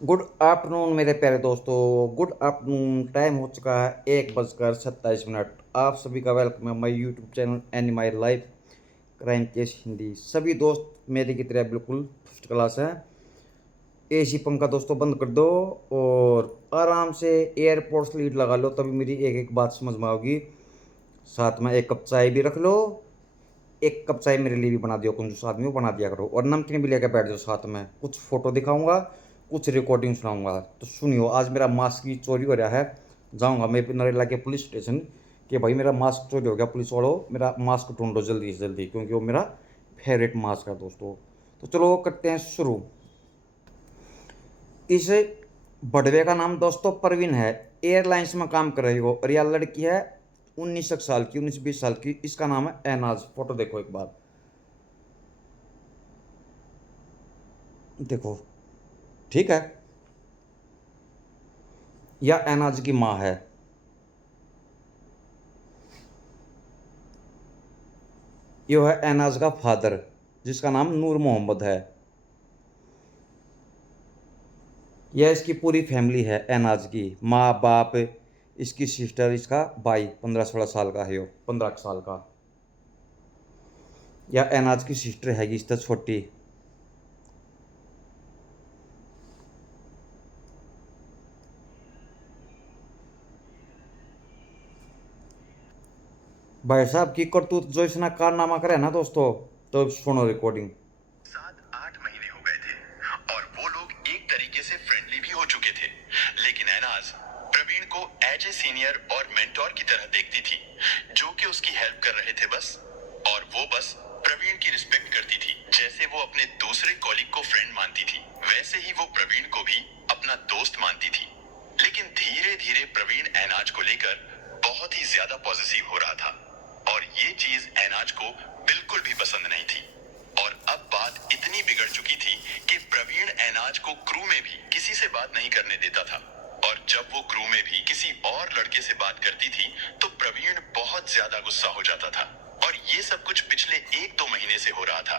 Good afternoon मेरे प्यारे दोस्तों। Good afternoon. टाइम हो चुका है 1:27। आप सभी का वेलकम है my YouTube channel and my life crime case Hindi. सभी दोस्त मेरी की तरह बिल्कुल फर्स्ट क्लास है। एसी पंखा दोस्तों बंद कर दो और आराम से एयरपोर्ट्स लीड लगा लो, तभी मेरी एक एक बात समझ में आओगी। साथ में एक कप चाय भी रख लो। एक कप चाय मेरे लिए भी बना दियो, कंजूस आदमी हो बना दिया करो। और नमकीन भी लेकर बैठ जाओ साथ में। कुछ फोटो दिखाऊंगा, कुछ रिकॉर्डिंग सुनाऊंगा। तो सुनियो, आज मेरा मास्क की चोरी हो रहा है। जाऊंगा मैं नरेला के पुलिस स्टेशन कि भाई मेरा मास्क चोरी हो गया, पुलिस वालों मेरा मास्क ढूंढो जल्दी से जल्दी, क्योंकि वो मेरा फेवरेट मास्क है दोस्तों। तो चलो करते हैं शुरू। इस बड़वे का नाम दोस्तों परवीन है। एयरलाइंस में काम कर रही हो और यह लड़की है 19 साल की, 19-20 साल की। इसका नाम है एनाज। फोटो देखो एक बार, देखो ठीक है। यह एनाज की माँ है। यह है एनाज का फादर, जिसका नाम नूर मोहम्मद है। यह इसकी पूरी फैमिली है एनाज की। माँ बाप, इसकी सिस्टर, इसका भाई 15-16 साल का है, वो 15 साल का। यह एनाज की सिस्टर है इससे छोटी। भाई साहब की करतूत जो इसने कारनामा करे ना दोस्तों, तो सुनो रिकॉर्डिंग। 7-8 महीने हो गए थे और वो लोग एक तरीके से फ्रेंडली भी हो चुके थे। लेकिन एनाज प्रवीण को एज ए सीनियर और मेंटोर की तरह देखती थी, जो कि उसकी हेल्प कर रहे थे बस। और वो बस प्रवीण की रिस्पेक्ट करती थी। जैसे वो अपने दूसरे कॉलीग को फ्रेंड मानती थी, वैसे ही वो प्रवीण को भी अपना दोस्त मानती थी। लेकिन धीरे धीरे प्रवीण एनाज को लेकर बहुत ही ज्यादा पॉजिटिव हो रहा था और ये चीज एनाज को बिल्कुल भी पसंद नहीं थी। और अब बात इतनी बिगड़ चुकी थी कि प्रवीण एनाज को क्रू में भी किसी से बात नहीं करने देता था। और जब वो क्रू में भी किसी और लड़के से बात करती थी तो प्रवीण बहुत ज्यादा गुस्सा हो जाता था। और ये सब कुछ पिछले 1-2 महीने से हो रहा था।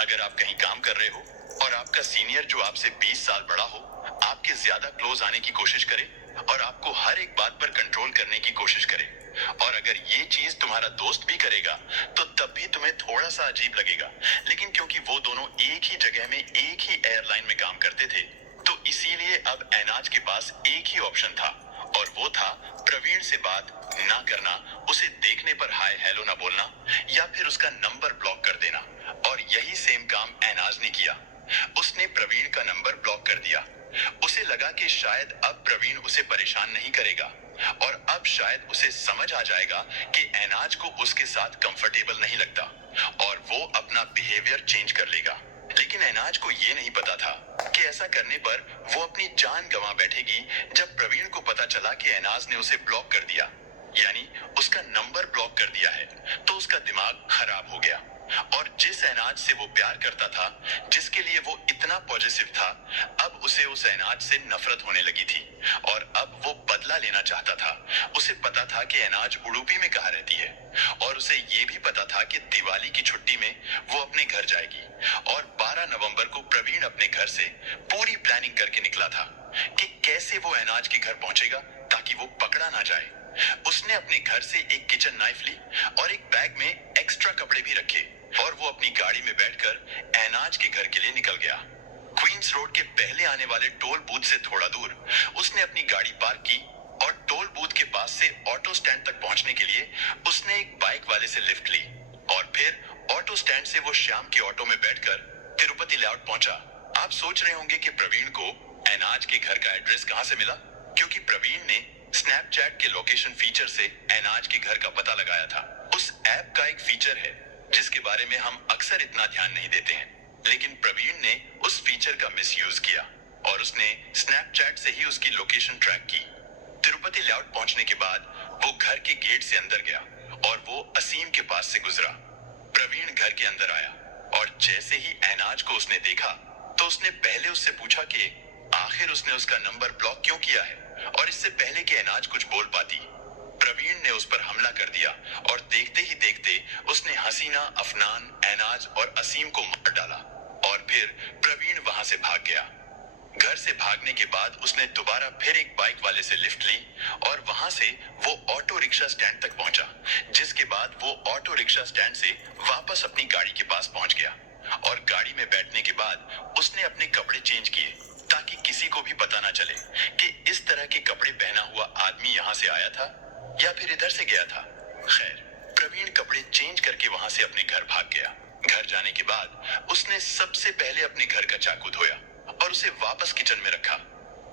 अगर आप कहीं काम कर रहे हो और आपका सीनियर जो आपसे 20 साल बड़ा हो आपके ज्यादा क्लोज आने की कोशिश करे और आपको हर एक बात पर कंट्रोल करने की कोशिश करे, और अगर ये चीज तुम्हारा दोस्त भी करेगा तो तब भी तुम्हें थोड़ा सा अजीब लगेगा। लेकिन क्योंकि वो दोनों एक ही जगह में एक ही एयरलाइन में काम करते थे, तो इसीलिए अब एनाज के पास एक ही ऑप्शन था, और वो था प्रवीण से बात ना करना, उसे देखने पर हाय हेलो ना बोलना, या फिर उसका नंबर ब्लॉक कर देना। और यही सेम काम एनाज ने किया। उसने प्रवीण का नंबर ब्लॉक कर दिया। उसे लगा कि शायद अब प्रवीण उसे परेशान नहीं करेगा और अब शायद उसे समझ आ जाएगा कि एनाज को उसके साथ कंफर्टेबल नहीं लगता और वो अपना बिहेवियर चेंज कर लेगा। लेकिन एनाज को ये नहीं पता था कि ऐसा करने पर वो अपनी जान गंवा बैठेगी। जब प्रवीण को पता चला कि एनाज ने उसे ब्लॉक कर दिया, यानी उसका नंबर ब्लॉक कर दिया है, तो उसका दिमाग खराब हो गया। और जिस एनाज से वो प्यार करता था, जिसके लिए वो इतना पॉजिटिव था, अब उसे उस एनाज से नफरत होने लगी थी और अब वो बदला लेना चाहता था। उसे पता था कि एनाज उडुपी में कहाँ रहती है और उसे ये भी पता था कि दिवाली की छुट्टी में वो अपने घर जाएगी। और 12 नवंबर को प्रवीण अपने घर से पूरी प्लानिंग करके निकला था कि कैसे वो एनाज के घर पहुंचेगा ताकि वो पकड़ा ना जाए। उसने अपने घर से एक किचन नाइफ ली और एक बैग में एक्स्ट्रा कपड़े भी रखे और वो अपनी गाड़ी में बैठकर एनाज के घर के लिए निकल गया। क्वींस रोड के पहले आने वाले टोल बूथ से थोड़ा दूर उसने अपनी गाड़ी पार्क की और टोल बूथ के पास से ऑटो स्टैंड तक पहुंचने के लिए उसने एक बाइक वाले से लिफ्ट ली और फिर ऑटो स्टैंड से वो श्याम के ऑटो में बैठकर तिरुपति लेआउट पहुंचा। आप सोच रहे होंगे कि प्रवीण को एनाज के घर का एड्रेस कहां से मिला, क्योंकि प्रवीण ने स्नैपचैट के लोकेशन फीचर से एनाज के घर का पता लगाया था। उस ऐप का एक फीचर है जिसके बारे में हम अक्सर इतना ध्यान नहीं देते हैं, लेकिन प्रवीण ने उस फीचर का मिसयूज किया और उसने स्नैपचैट से ही उसकी लोकेशन ट्रैक की। तिरुपति लेआउट पहुंचने के बाद वो घर के गेट से अंदर गया और वो असीम के पास से गुजरा। प्रवीण घर के अंदर आया और जैसे ही एनाज को उसने देखा तो उसने पहले उससे पूछा कि आखिर उसने उसका नंबर ब्लॉक क्यों किया है, और इससे पहले कि एनाज कुछ बोल पाती, प्रवीण ने उस पर हमला कर दिया और देखते ही देखते उसने हसीना, अफनान, एनाज और असीम को मार डाला और फिर प्रवीण वहां से भाग गया। घर से भागने के बाद उसने दोबारा फिर एक बाइक वाले से लिफ्ट ली और वहां से वो ऑटो रिक्शा स्टैंड तक पहुंचा, जिसके बाद वो ऑटो रिक्शा स्टैंड से वापस अपनी गाड़ी के पास पहुंच गया और गाड़ी में बैठने के बाद उसने अपने कपड़े चेंज किए ताकि किसी को भी पता ना चले कि इस तरह के कपड़े पहना हुआ आदमी यहाँ से आया था या फिर इधर से गया था। खैर, प्रवीण कपड़े चेंज करके वहां से अपने घर भाग गया। घर जाने के बाद उसने सबसे पहले अपने घर का चाकू धोया और उसे वापस किचन में रखा।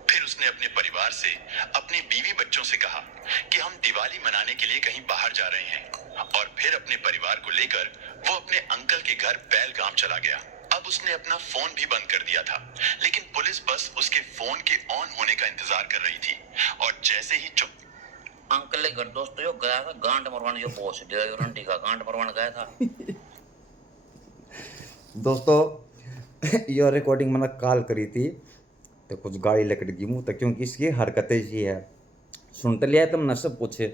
फिर उसने अपने परिवार से, अपने बीवी बच्चों से कहा कि हम दिवाली मनाने के लिए कहीं बाहर जा रहे हैं, और फिर अपने परिवार को लेकर वो अपने अंकल के घर बेलगाम चला गया। अब उसने अपना फोन भी बंद कर दिया था, लेकिन पुलिस बस उसके फोन के ऑन होने का इंतजार कर रही थी और जैसे ही चुप अंकल के घर दोस्तों यो गया था गांड मरवाने, जो बॉस ड्राइवर का गांड मरवाने गया था। दोस्तों ये रिकॉर्डिंग मैंने कॉल करी थी तो कुछ गाड़ी लकड़ गई मुँह तक, क्योंकि इसकी हरकतें ही है। सुन तो लिया तुमने सब पूछे,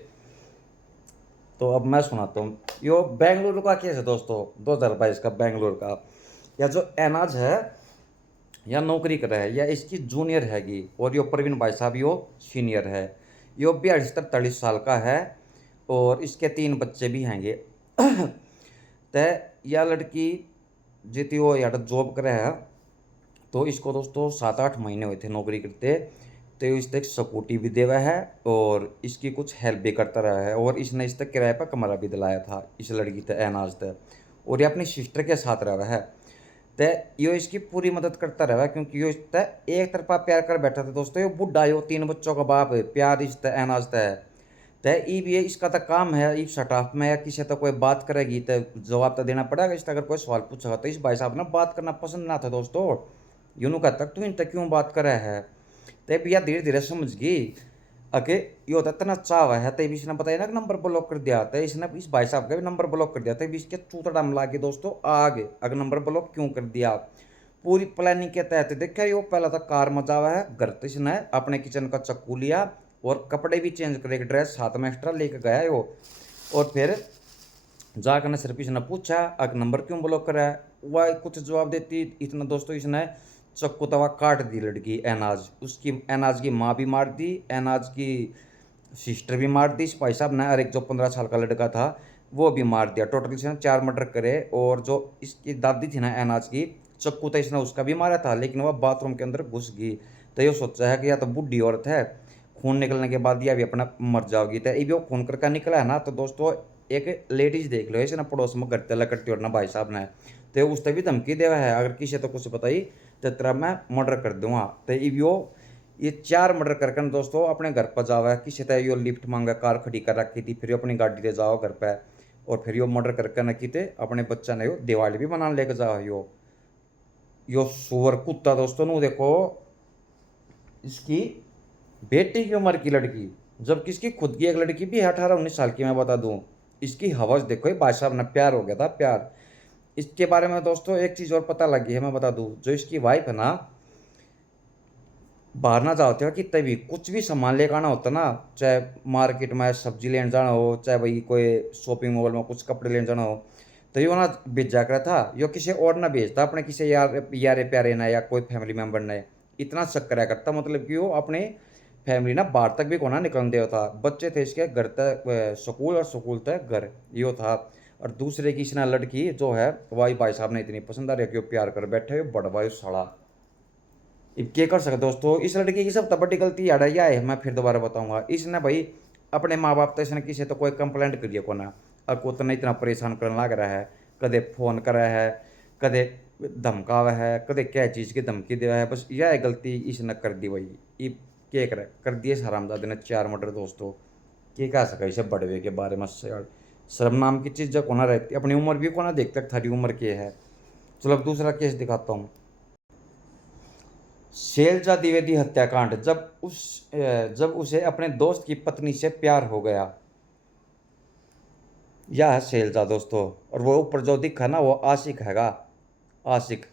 तो अब मैं सुनाता हूँ। यो बेंगलुरु का केस है दोस्तों, 2022 का बेंगलुरु का। या जो एनाज है या नौकरी कर रहा है या इसकी जूनियर हैगी, और यो प्रवीण भाई साहब यो सीनियर है। यो भी 38-40 साल का है और इसके 3 बच्चे भी हैंगे। तो यह लड़की जितनी वो यार जॉब कर रहा है, तो इसको दोस्तों 7-8 महीने हुए थे नौकरी करते। तो इसने एक स्कूटी भी देवा है और इसकी कुछ हेल्प भी करता रहा है, और इसने इस तक किराए पर कमरा भी दिलाया था इस लड़की तक एनाज तक, और ये अपनी सिस्टर के साथ रहा है। तो यो इसकी पूरी मदद करता रहा, क्योंकि यो इससे एक तरफा प्यार कर बैठा था दोस्तों। यो बुढ़ा यो 3 बच्चों का बाप है, प्यार इससे एनाज तय है। ये इसका तो काम है, इस स्टाफ में या किसी तो कोई बात करेगी तो जवाब तो देना पड़ेगा। इससे अगर कोई सवाल पूछेगा तो इस भाई साहब ने बात करना पसंद ना था दोस्तों। यूँ कहता तू इन तक क्यों बात कर रहा है। तो भैया धीरे धीरे समझ गई अके यो होता इतना चाव है। तो इसने बताया ना नंबर ब्लॉक कर दिया, तो इसने इस भाई साहब का भी नंबर ब्लॉक कर दिया। तो इसके चूतड़ा मिला के दोस्तों आगे अगर नंबर ब्लॉक क्यों कर दिया, पूरी प्लानिंग के तहत देखा। यो पहला था कार मचा हुआ है, घर तो इसने अपने किचन का चक्कू लिया और कपड़े भी चेंज करे, एक ड्रेस साथ में एक्स्ट्रा लेके गया यो। और फिर जाकर ने सिर्फ इसने पूछा अगर नंबर क्यों ब्लॉक करा है, वह कुछ जवाब देती इतना दोस्तों इसने चक्कू तवा काट दी लड़की एनाज। उसकी एनाज की माँ भी मार दी, एनाज की सिस्टर भी मार दी इस भाई साहब ने, और एक जो 15 साल का लड़का था वो भी मार दिया। टोटल इसने 4 मर्डर करे। और जो इसकी दादी थी ना एनाज की, चक्कू तो इसने उसका भी मारा था, लेकिन वह बाथरूम के अंदर घुस गई। तो ये सोचा है कि या तो बुढ़ी औरत है, खून निकलने के बाद यह भी अपना मर जाओगी। तो ये भी वो खून करके निकला है ना। तो दोस्तों एक लेडीज देख लो, इसने पड़ोस में करते लकड़ती और ना भाई साहब ने, तो उससे भी धमकी देवा है अगर किसी तो कुछ बताई तो तेरा मैं मर्डर कर दूंगा। तो ये 4 मर्डर करके दोस्तों अपने घर पर जावा है। किसी तरह यो लिफ्ट मांगा, कार खड़ी कर रखी थी, फिर अपनी गाड़ी ले जाओ घर पे, और फिर यो मर्डर करके न की अपने बच्चा ने यो दिवाली भी मनाने लेके जाओ। यो सुअर कुत्ता दोस्तों नु देखो, इसकी बेटी की उम्र की लड़की, जबकि इसकी खुद की एक लड़की भी है 18-19 साल की। मैं बता दूं इसकी हवस देखो, ये भाई साहब ने प्यार हो गया था प्यार। इसके बारे में दोस्तों एक चीज़ और पता लगी है, मैं बता दूं, जो इसकी वाइफ है ना, बाहर ना जाते हो कि तभी कुछ भी सामान लेकर आना होता ना, चाहे मार्केट में सब्जी लेने जाना हो, चाहे भाई कोई शॉपिंग मॉल में कुछ कपड़े लेने जाना हो, तो यो ना भेजा करा था। यो किसी और ना भेजता, अपने किसी यारे प्यारे ना या कोई फैमिली मेम्बर ने। इतना शक करा करता, मतलब कि वो अपने फैमिली ना बाहर तक भी कोना निकलने देता था। बच्चे थे इसके घर तक स्कूल और स्कूल तक घर, यो था। और दूसरे की इसने लड़की जो है वही भाई साहब ने इतनी पसंद आ रही है कि वो प्यार कर बैठे हुए बड़वा साड़ा। अब क्या कर सकते दोस्तों, इस लड़की की सब तो बड़ी गलती यार यह है, मैं फिर दोबारा बताऊंगा। इसने भाई अपने माँ बाप तो इसने किसी तो कोई कंप्लेंट करिए को ना, अब को तो इतना परेशान करने लग रहा है, कदे फोन करा है, कदे धमकावा है, कदे क्या चीज़ की धमकी दिया है। बस यह गलती इसने कर दी भाई। ये क्या कर दिए हरामजादे ने 4 मर्डर दोस्तों। क्या कह सका इसे बड़वे के बारे में यार, शर्म नाम की चीज़ जब कोना रहती, अपनी उम्र भी कोना देखता थारी उम्र क्या है। चलो अब दूसरा केस दिखाता हूँ। शैलजा द्विवेदी हत्याकांड, जब उसे अपने दोस्त की पत्नी से प्यार हो गया। यह है शैलजा दोस्तों, और वो ऊपर जो दिखा ना वो आशिक हैगा, आशिक।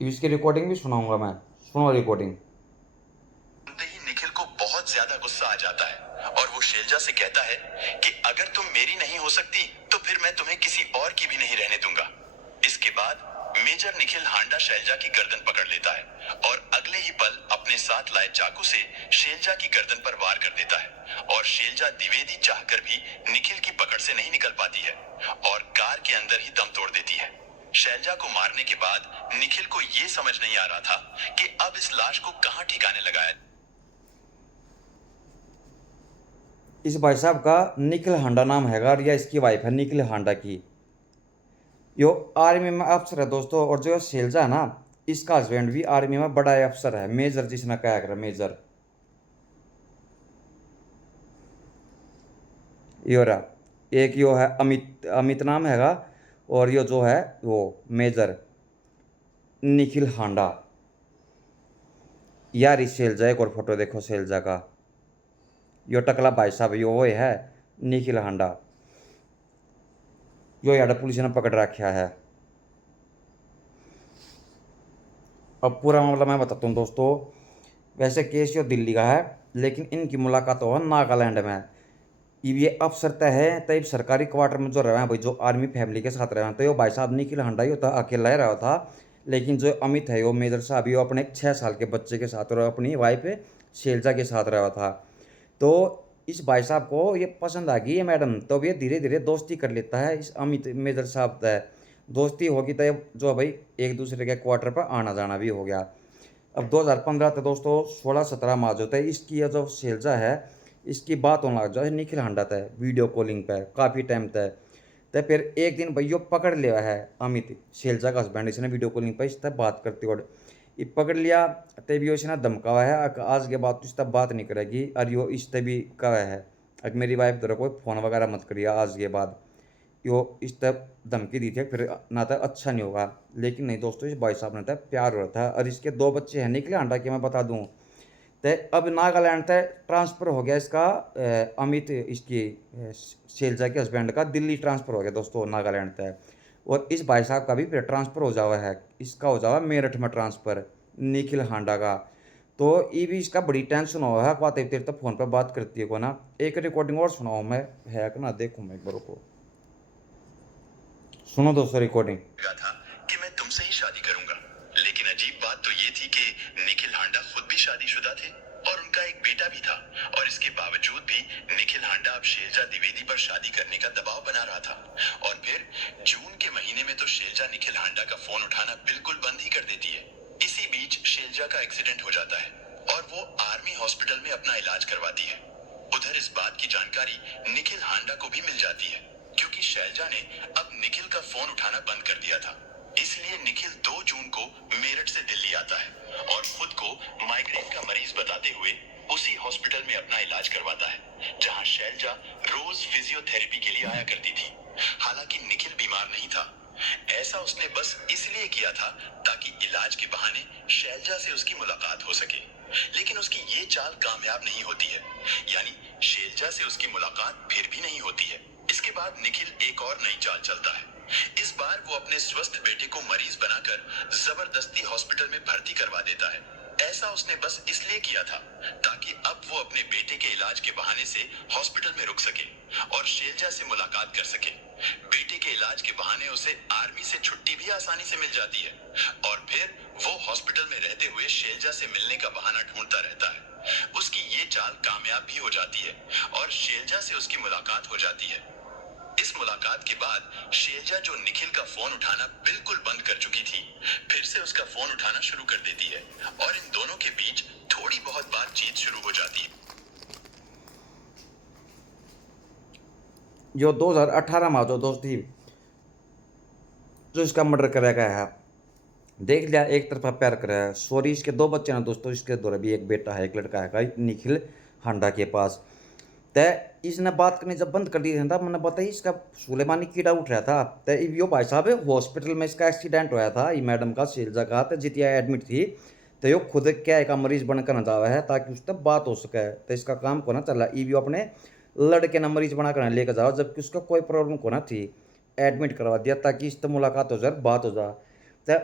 इसकी रिकॉर्डिंग भी सुनाऊंगा मैं, सुनो रिकॉर्डिंग। सुनते ही निखिल को बहुत ज्यादा गुस्सा आ जाता है और वो शैलजा से कहता है कि अगर तुम मेरी नहीं हो सकती तो फिर मैं तुम्हें किसी और की भी नहीं रहने दूंगा। इसके बाद मेजर निखिल हांडा शैलजा की गर्दन पकड़ लेता है और अगले ही पल अपने साथ लाए चाकू से शैलजा की गर्दन पर वार कर देता है और शैलजा द्विवेदी चाहकर भी निखिल की पकड़ से नहीं निकल पाती है और कार के अंदर ही दम तोड़ देती है। शैलजा को मारने के बाद निखिल को यह समझ नहीं आ रहा था कि अब इस लाश को कहां ठिकाने लगाया। इस भाई साहब का निखिल हांडा नाम हैगा और या इसकी वाइफ है निखिल हांडा की। यो आर्मी में अफसर है दोस्तों, और जो शैलजा है ना, इसका हस्बैंड भी आर्मी में बड़ा अफसर है, मेजर जिसने कहा कर मेजर। यो रहा एक यो है अमित, अमित नाम हैगा, और यो जो है वो मेजर निखिल हांडा। यार इस शैलजा एक और फोटो देखो शैलजा का, यो टकला भाई साहब यो वो है निखिल हांडा। यो यार पुलिस ने पकड़ रखा है। अब पूरा मामला मैं बताता हूँ दोस्तों। वैसे केस यो दिल्ली का है, लेकिन इनकी मुलाकात हो नागालैंड में। ये अफसर तय है तब सरकारी क्वार्टर में जो रहे हैं भाई, जो आर्मी फैमिली के साथ रहे हैं। तो यो भाई साहब निखिल हांडा ही होता अकेला ही रहा था, लेकिन जो अमित है यो मेजर साहब यो अपने 6 साल के बच्चे के साथ और अपनी वाइफ शैलजा के साथ रहा था। तो इस भाई साहब को ये पसंद आ गई है मैडम, तो ये धीरे धीरे दोस्ती कर लेता है इस अमित मेजर साहब तय। दोस्ती होगी तो जो भाई एक दूसरे के क्वार्टर पर आना जाना भी हो गया। अब 2015 तक दोस्तों 16-17 मार्च होता है, इसकी ये जो शैलजा है इसकी बात होने लग जाए निखिल हांडा तय वीडियो कॉलिंग पे काफ़ी टाइम तक। तो फिर एक दिन भैया पकड़ लिया है अमित शैलजा का हस्बैंड, इसने वीडियो कॉलिंग पर इससे बात करते हुए ये पकड़ लिया। तब यो इसने धमकावा है आज के बाद तो इससे बात नहीं करेगी, और यो इससे भी कहा है अगर मेरी वाइफ तरह कोई फ़ोन वगैरह मत करिए आज के बाद। यो इस तब धमकी दी थी, फिर ना तो अच्छा नहीं होगा। लेकिन नहीं दोस्तों, इस भाई साहब ने तो प्यार हो रहा था, और इसके 2 बच्चे हैं निखिल हांडा के, मैं बता दूं। तो अब नागालैंड तक ट्रांसफ़र हो गया इसका अमित इसकी शैलजा के हस्बैंड का दिल्ली ट्रांसफ़र हो गया दोस्तों नागालैंड तक। और इस भाई साहब का भी फिर ट्रांसफ़र हो जावा है, इसका हो जावा मेरठ में ट्रांसफ़र निखिल हांडा का। तो ये भी इसका बड़ी टेंशन हो है बात तेरे तक फ़ोन पर बात करती है को ना। एक रिकॉर्डिंग और सुनाओ मैं, है कि ना देखूँ मैं एक बार को सुनो दोस्तों रिकॉर्डिंग। था कि मैं तुमसे ही शादी करूंगा, लेकिन अजीब बात तो ये थी कि निखिल हांडा खुद भी शादीशुदा थे और उनका एक बेटा भी था, और इसके बावजूद भी निखिल हांडा अब शैलजा द्विवेदी पर शादी करने का दबाव बना रहा था। और फिर जून के महीने में तो शैलजा निखिल हांडा का फोन उठाना बिल्कुल बंद ही कर देती है। इसी बीच शैलजा का एक्सीडेंट हो जाता है और वो आर्मी हॉस्पिटल में अपना इलाज करवाती है। उधर इस बात की जानकारी निखिल हांडा को भी मिल जाती है, क्योंकि शैलजा ने अब निखिल का फोन उठाना बंद कर दिया था। इसलिए निखिल 2 जून को मेरठ से दिल्ली आता है और खुद को माइग्रेन का मरीज बताते हुए उसी हॉस्पिटल में अपना इलाज करवाता है जहां शैलजा रोज फिजियोथेरेपी के लिए आया करती थी। हालांकि निखिल बीमार नहीं था, ऐसा उसने बस इसलिए किया था ताकि इलाज के बहाने शैलजा से उसकी मुलाकात हो सके। लेकिन उसकी ये चाल कामयाब नहीं होती है, यानी शैलजा से उसकी मुलाकात फिर भी नहीं होती है। इसके बाद निखिल एक और नई चाल चलता है। इस बार वो अपने स्वस्थ बेटे को मरीज बनाकर जबरदस्ती हॉस्पिटल में भर्ती करवा देता है। ऐसा उसने बस इसलिए किया था ताकि अब वो अपने बेटे के इलाज के बहाने से हॉस्पिटल में रुक सके और शैलजा से मुलाकात कर सके। बेटे के इलाज के बहाने उसे आर्मी से छुट्टी भी आसानी से मिल जाती है, और फिर वो हॉस्पिटल में रहते हुए शैलजा से मिलने का बहाना ढूंढता रहता है। उसकी ये चाल कामयाब भी हो जाती है और शैलजा से उसकी मुलाकात हो जाती है। इस मुलाकात के बाद शैलजा, जो निखिल का फोन उठाना बिल्कुल बंद कर चुकी थी, फिर से उसका फोन उठाना शुरू कर देती है और इन दोनों के बीच थोड़ी बहुत बातचीत शुरू हो जाती है। जो 2018 में जो दोस्ती जो इसका मर्डर कराया गया है, देख लिया एक तरफा प्यार करा है। सॉरी, इसके 2 बच्चे हैं दोस्तों, इसके दौरा भी एक बेटा है एक लड़का है निखिल हांडा के पास। तय इसने बात करनी जब बंद कर दी था, मैंने बताया इसका सुलेमानी कीड़ा उठ रहा था। तय यो भाई साहब हॉस्पिटल में इसका एक्सीडेंट होया था, ये मैडम का शैलजा का, तो जितिया एडमिट थी। तो यो खुद क्या एक मरीज बनकर न जावा है ताकि उससे बात हो सके। तो इसका काम को ना चला, ये भी अपने लड़के ना मरीज बना कर लेकर जाओ, जबकि उसका कोई प्रॉब्लम को ना थी, एडमिट करवा दिया ताकि इससे मुलाकात हो जाए, बात हो जाए। तो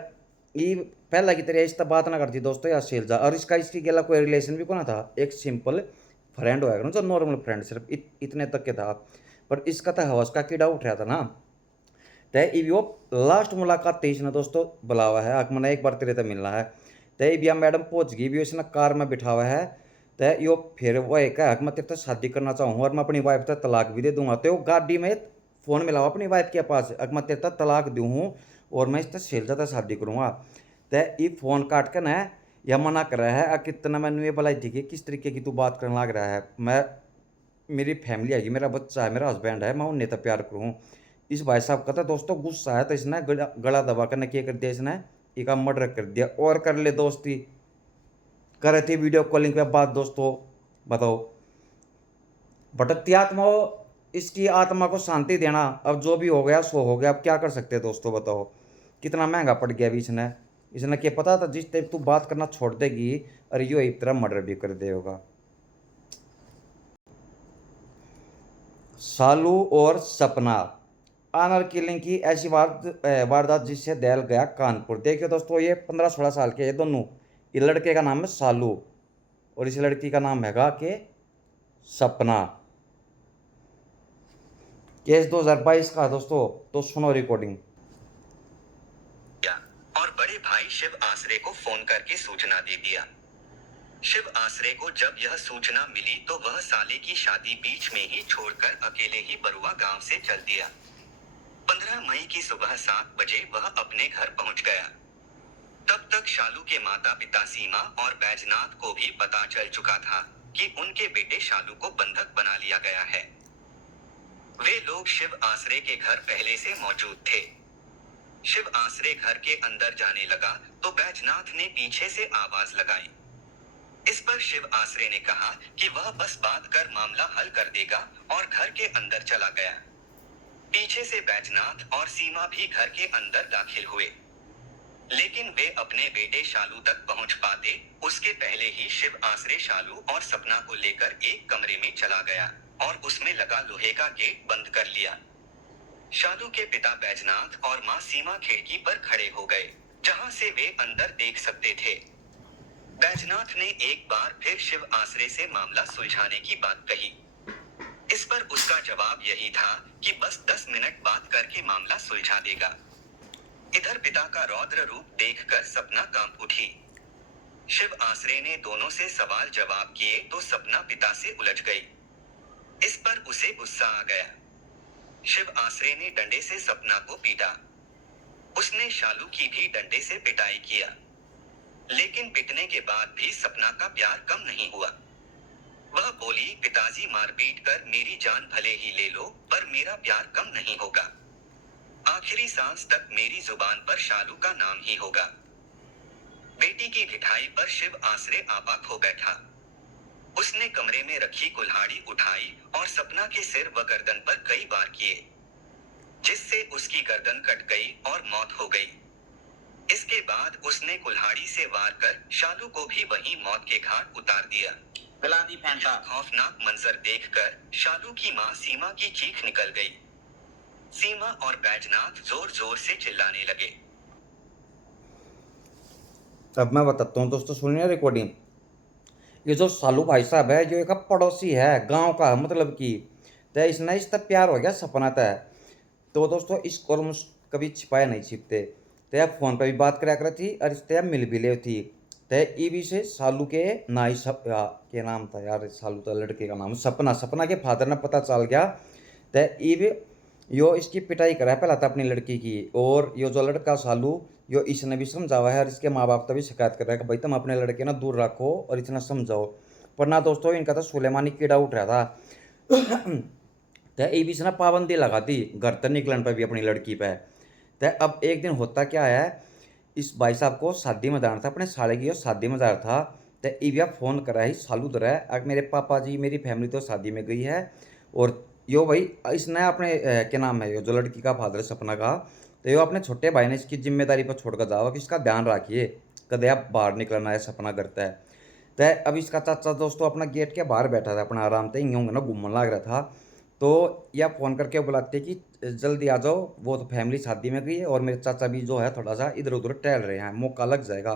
ये पहला की तरह इससे बात ना करती दोस्तों यार शैलजा, और इसका इसकी गला कोई रिलेशन भी को ना था, एक सिंपल फ्रेंड होएगा ना, जो नॉर्मल फ्रेंड सिर्फ इतने तक के था। पर इसका तो हवस का कीड़ा उठ रहा था ना। तय इब यो लास्ट मुलाकात थी इसने दोस्तों बुलावा है आक मैंने एक बार तेरे तो मिलना है। तय इब या मैडम पहुंच गई भी इसने कार में बिठावा है। तय यो फिर वो एक है मैं तेरे से शादी करना चाहूँ और मैं अपनी वाइफ से तलाक भी दे दूंगा। तो गाड़ी में फ़ोन मिलावा अपनी वाइफ के पास अगर मैं तेरे से तलाक दूँ हूँ और मैं इससे शेलजा से शादी करूँगा। तय ये फ़ोन काट कर न या मना कर रहा है कितना मैंने ये बुलाई थी कि किस तरीके की तू बात करने लग रहा है। मैं मेरी फैमिली है मेरा बच्चा है मेरा हस्बैंड है मैं उन्हें तो प्यार करूँ। इस भाई साहब का तो दोस्तों गुस्सा है तो इसने गला दबा कर क्या कर दिया इसने एक मर्डर कर दिया और कर ले दोस्ती कर रहे थे वीडियो कॉलिंग पे बात दोस्तों। बताओ भटकती आत्मा हो इसकी आत्मा को शांति देना। अब जो भी हो गया सो हो गया अब क्या कर सकते हैं दोस्तों। बताओ कितना महंगा पड़ गया अभी इसने इसने क्या पता था जिस टाइप तू बात करना छोड़ देगी और यो एक तरह मर्डर भी कर देगा। सालू और सपना आनर किलिंग की ऐसी वारदात जिससे दहल गया कानपुर। देखिए दोस्तों ये 15-16 साल के ये दोनों। ये लड़के का नाम है सालू और इस लड़की का नाम हैगा कि सपना। केस 2022 का दोस्तों तो सुनो रिकॉर्डिंग। और बड़े भाई शिव आसरे को फोन करके सूचना दे दिया। शिव आसरे को जब यह सूचना मिली तो वह साले की शादी बीच में ही छोड़कर अकेले ही बरुआ गांव से चल दिया। 15 मई की सुबह 7 बजे वह अपने घर पहुंच गया। तब तक शालू के माता पिता सीमा और बैजनाथ को भी पता चल चुका था कि उनके बेटे शालू को बंधक बना लिया गया है। वे लोग शिव आसरे के घर पहले से मौजूद थे। शिव आसरे घर के अंदर जाने लगा तो बैजनाथ ने पीछे से आवाज लगाई। इस पर शिव आसरे ने कहा कि वह बस बात कर मामला हल कर देगा और घर के अंदर चला गया। पीछे से बैजनाथ और सीमा भी घर के अंदर दाखिल हुए, लेकिन वे अपने बेटे शालू तक पहुंच पाते उसके पहले ही शिव आसरे शालू और सपना को लेकर एक कमरे में चला गया और उसमें लगा लोहे का गेट बंद कर लिया। शालू के पिता बैजनाथ और मां सीमा खिड़की पर खड़े हो गए जहां से वे अंदर देख सकते थे। बैजनाथ ने एक बार फिर शिव आसरे से मामला सुलझाने की बात कही। इस पर उसका जवाब यही था कि बस 10 मिनट बात करके मामला सुलझा देगा। इधर पिता का रौद्र रूप देखकर सपना कांप उठी। शिव आसरे ने दोनों से सवाल जवाब किए तो सपना पिता से उलझ गई। इस पर उसे गुस्सा आ गया। शिव आसरे ने डंडे से सपना को पीटा। उसने शालू की भी डंडे से पिटाई किया, लेकिन पिटने के बाद भी सपना का प्यार कम नहीं हुआ। वह बोली, पिताजी मारपीट कर मेरी जान भले ही ले लो पर मेरा प्यार कम नहीं होगा। आखिरी सांस तक मेरी जुबान पर शालू का नाम ही होगा। बेटी की ढिठाई पर शिव आसरे आपाक हो बैठा। उसने कमरे में रखी कुल्हाड़ी उठाई और सपना के सिर व गर्दन पर कई बार किए, जिससे उसकी गर्दन कट गई और मौत हो गई। इसके बाद उसने कुल्हाड़ी से वार कर शालू को भी वहीं मौत के घाट उतार दिया। यह खौफनाक मंजर देखकर शालू की मां सीमा की चीख निकल गई। सीमा और बैजनाथ जोर जोर से चिल्लाने लगे। अब मैं बताता हूँ दोस्तों सुनिए रिकॉर्डिंग। ये जो सालू भाई साहब है जो एक पड़ोसी है गांव का मतलब कि तो इसने इस तक प्यार हो गया सपना तय। तो दोस्तों इसको हम कभी छिपाया नहीं छिपते तय फ़ोन पर भी बात करा थी और इस तय मिल भी ले थी। तय ई भी से सालू के नाई के नाम था यार सालू तो लड़के का नाम सपना के फादर ने पता चल गया। तय ई भी यो इसकी पिटाई करा पहला था अपनी लड़की की और यो जो लड़का सालू यो इसने भी समझावा है और इसके माँ बाप तो भी शिकायत कर रहा है कि भाई तुम अपने लड़के ना दूर रखो और इतना समझाओ। पर ना दोस्तों इनका तो सुलेमानी कीड़ा उठ रहा था। तो ये भी इसने पाबंदी लगा दी घर तक निकलन पर भी अपनी लड़की पे। तो अब एक दिन होता क्या है इस भाई साहब को शादी में जाना था अपने साले की शादी में जाना था। तो ईविया फ़ोन करा ही सालू दर है अब मेरे पापा जी मेरी फैमिली तो शादी में गई है और यो भाई इसने अपने क्या नाम है यो जो लड़की का फादर सपना का तो यो अपने छोटे भाई ने इसकी जिम्मेदारी पर छोड़कर जाओ कि इसका ध्यान रखिए कदे आप बाहर निकलना है सपना करता है। तो अब इसका चाचा दोस्तों अपना गेट के बाहर बैठा था अपना आराम से यूँ ना घूमने लग रहा था। तो या फ़ोन करके बुलाते कि जल्दी आ जाओ वो तो फैमिली शादी में गई है और मेरे चाचा भी जो है थोड़ा सा इधर उधर टहल रहे हैं मौका लग जाएगा।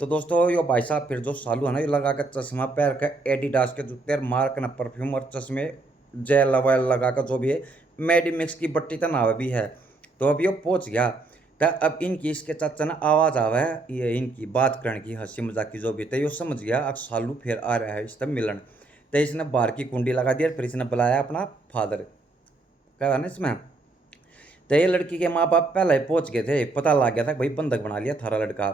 तो दोस्तों यो भाई साहब फिर जो सालू है ना ये लगा कर चश्मा पैर का एडिडास के जूते मार्क ना परफ्यूम और चश्मे जेल वैल लगा कर जो भी है मेडी मिक्स की बट्टी तो ना भी है। तो अब यो पहुंच गया। तो अब इनकी इसके चाचा ने आवाज आवा है ये इनकी बात करने की, हंसी मजाक की जो भी थे, यो समझ गया अब सालू फिर आ रहा है इससे मिलन। तो इसने बाहर की कुंडी लगा दी और फिर इसने बुलाया अपना फादर, क्या ना इसमें। तो ये लड़की के माँ बाप पहले ही पहुंच गए थे, पता लग गया था कि भाई बंधक बना लिया थारा लड़का।